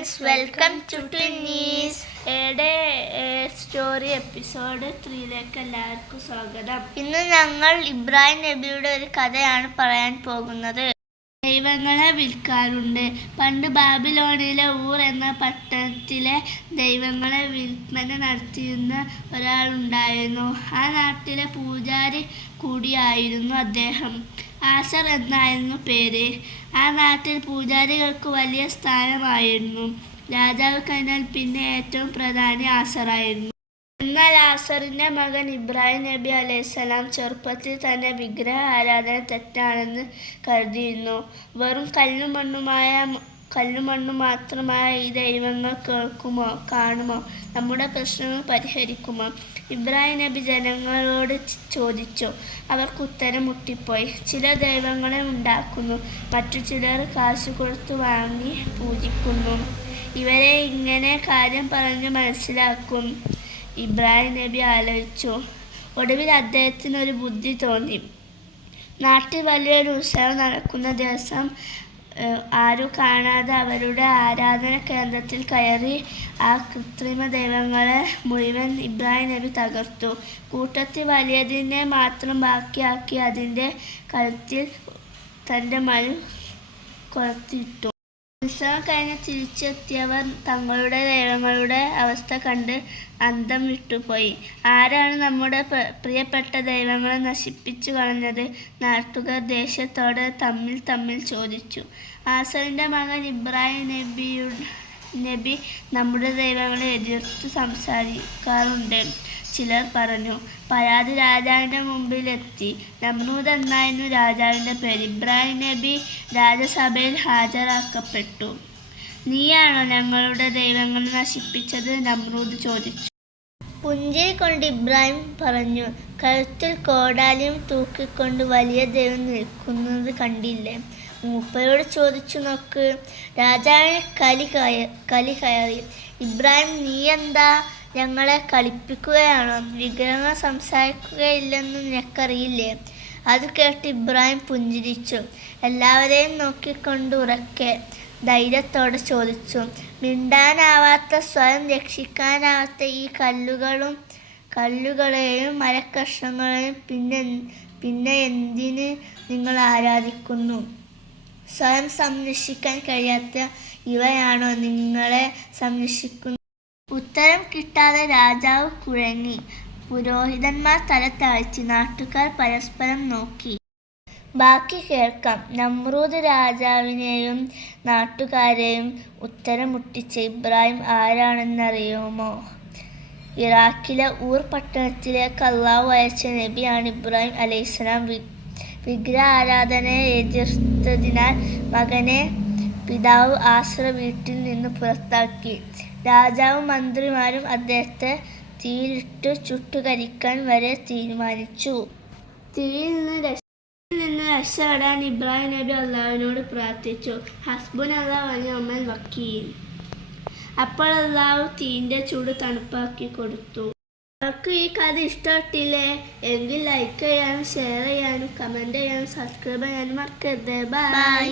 Friends, welcome to twinnies story episode 3ലേക്ക് എല്ലാവർക്കും സ്വാഗതം. ഇന്ന് ഞങ്ങൾ ഇബ്രാഹിം നബിയുടെ ഒരു കഥയാണ് പറയാൻ പോകുന്നത്. ദൈവങ്ങളെ വിൽക്കാറുണ്ട്. പണ്ട് ബാബിലോണിലെ ഊർ എന്ന പട്ടണത്തിലെ ദൈവങ്ങളെ വിൽപ്പന നടത്തിയിരുന്ന ഒരാളുണ്ടായിരുന്നു. ആ നാട്ടിലെ പൂജാരി കൂടിയായിരുന്നു അദ്ദേഹം. ആസർ എന്നായിരുന്നു പേര്. ആ നാട്ടിൽ പൂജാരികൾക്ക് വലിയ സ്ഥാനമായിരുന്നു. രാജാവ് കഴിഞ്ഞാൽ പിന്നെ ഏറ്റവും പ്രധാനി ആസറായിരുന്നു. എന്നാൽ ആസറിന്റെ മകൻ ഇബ്രാഹിം നബി അലൈഹിസ്സലാം ചെറുപ്പത്തിൽ തന്നെ വിഗ്രഹ ആരാധന തെറ്റാണെന്ന് കരുതിയിരുന്നു. വെറും കല്ലുമണ്ണു മാത്രമായ ഈ ദൈവങ്ങൾ കേൾക്കുമോ, കാണുമോ, നമ്മുടെ പ്രശ്നങ്ങൾ പരിഹരിക്കുമോ? ഇബ്രാഹിം നബി ജനങ്ങളോട് ചോദിച്ചു. അവർക്ക് ഉത്തരം മുട്ടിപ്പോയി. ചില ദൈവങ്ങളെ ഉണ്ടാക്കുന്നു, മറ്റു ചിലർ കാശ് കൊടുത്തു വാങ്ങി പൂജിക്കുന്നു. ഇവരെ ഇങ്ങനെ കാര്യം പറഞ്ഞു മനസ്സിലാക്കും? ഇബ്രാഹിം നബി ആലോചിച്ചു. ഒടുവിൽ അദ്ദേഹത്തിന് ഒരു ബുദ്ധി തോന്നി. നാട്ടിൽ വലിയൊരു ഉത്സവം നടക്കുന്ന ദിവസം ആരും കാണാതെ അവരുടെ ആരാധന കേന്ദ്രത്തിൽ കയറി ആ കൃത്രിമ ദൈവങ്ങളെ മുഴുവൻ ഇബ്രാഹിം നബി തകർത്തു. കൂട്ടത്തിൽ വലിയതിനെ മാത്രം ബാക്കിയാക്കി അതിൻ്റെ കഴുത്തിൽ തൻ്റെ മഴ കൊളുത്തിയിട്ടു. ഉത്സവം കഴിഞ്ഞ് തിരിച്ചെത്തിയവർ തങ്ങളുടെ ദൈവങ്ങളുടെ അവസ്ഥ കണ്ട് അന്തം വിട്ടുപോയി. ആരാണ് നമ്മുടെ പ്രിയപ്പെട്ട ദൈവങ്ങളെ നശിപ്പിച്ചു കളഞ്ഞത്? നാട്ടുകാർ ദേഷ്യത്തോടെ തമ്മിൽ ചോദിച്ചു. ആസറിന്റെ മകൻ ഇബ്രാഹിം നബി നമ്മുടെ ദൈവങ്ങളെ എതിർത്ത് സംസാരിക്കാറുണ്ട്, ചിലർ പറഞ്ഞു. പരാതി രാജാവിൻ്റെ മുമ്പിലെത്തി. നമ്രൂദ് എന്നായിരുന്നു രാജാവിൻ്റെ പേര്. ഇബ്രാഹിം നബി രാജസഭയിൽ ഹാജരാക്കപ്പെട്ടു. നീയാണോ ഞങ്ങളുടെ ദൈവങ്ങളെ നശിപ്പിച്ചത്? നമ്രൂദ് ചോദിച്ചു. പുഞ്ചിരി കൊണ്ട് ഇബ്രാഹിം പറഞ്ഞു. കഴുത്തിൽ കോടാലിയും തൂക്കിക്കൊണ്ട് വലിയ ദൈവം നിൽക്കുന്നത് കണ്ടില്ലേ? മൂപ്പരോട് ചോദിച്ചു നോക്ക്. രാജാവിന് കലി കയറി. ഇബ്രാഹിം, നീ എന്താ ഞങ്ങളെ കളിപ്പിക്കുകയാണോ? വിഗ്രഹങ്ങൾ സംസാരിക്കുകയില്ലെന്ന് നിനക്കറിയില്ലേ? അത് കേട്ട് ഇബ്രാഹിം പുഞ്ചിരിച്ചു. എല്ലാവരെയും നോക്കിക്കൊണ്ട് ഉറക്കെ ധൈര്യത്തോടെ ചോദിച്ചു. മിണ്ടാനാവാത്ത, സ്വയം രക്ഷിക്കാനാവാത്ത ഈ കല്ലുകളെയും മരക്കഷ്ണങ്ങളെയും പിന്നെ എന്തിന് നിങ്ങൾ ആരാധിക്കുന്നു? സ്വയം സംരക്ഷിക്കാൻ കഴിയാത്ത ഇവയാണോ നിങ്ങളെ സംരക്ഷിക്കുന്നത്? ഉത്തരം കിട്ടാതെ രാജാവ് കുഴങ്ങി. പുരോഹിതന്മാർ തല താഴ്ത്തി. നാട്ടുകാർ പരസ്പരം നോക്കി. ബാക്കി കേൾക്കാം. നമ്രൂദ് രാജാവിനെയും നാട്ടുകാരെയും ഉത്തരം മുട്ടിച്ച ഇബ്രാഹിം ആരാണെന്നറിയുമോ? ഇറാഖിലെ ഊർ പട്ടണത്തിലേക്ക് അള്ളാഹു അയച്ച നബിയാണ് ഇബ്രാഹിം അലൈഹിസ്സലാം. വിഗ്രഹ ആരാധനയെ എതിർത്തതിനാൽ മകനെ പിതാവ് ആസർ വീട്ടിൽ നിന്ന് പുറത്താക്കി. രാജാവും മന്ത്രിമാരും അദ്ദേഹത്തെ തീയിലിട്ട് ചുട്ടുകരിക്കാൻ വരെ തീരുമാനിച്ചു. തീയിൽ നിന്ന് രക്ഷപ്പെടാൻ ഇബ്രാഹിം നബി അള്ളാഹുവിനോട് പ്രാർത്ഥിച്ചു. ഹസ്ബുനല്ലാഹു വനിഅമൽ വക്കീൽ. അപ്പോൾ അള്ളാഹു തീയിൻ്റെ ചൂട് തണുപ്പാക്കി കൊടുത്തു. നിങ്ങൾക്ക് ഈ കഥ ഇഷ്ടപ്പെട്ടില്ലേ എങ്കിൽ ലൈക്ക് ചെയ്യാനും ഷെയർ ചെയ്യാനും കമൻറ്റ് ചെയ്യാനും സബ്സ്ക്രൈബ് ചെയ്യാനും മറക്കരുത്. ബൈ.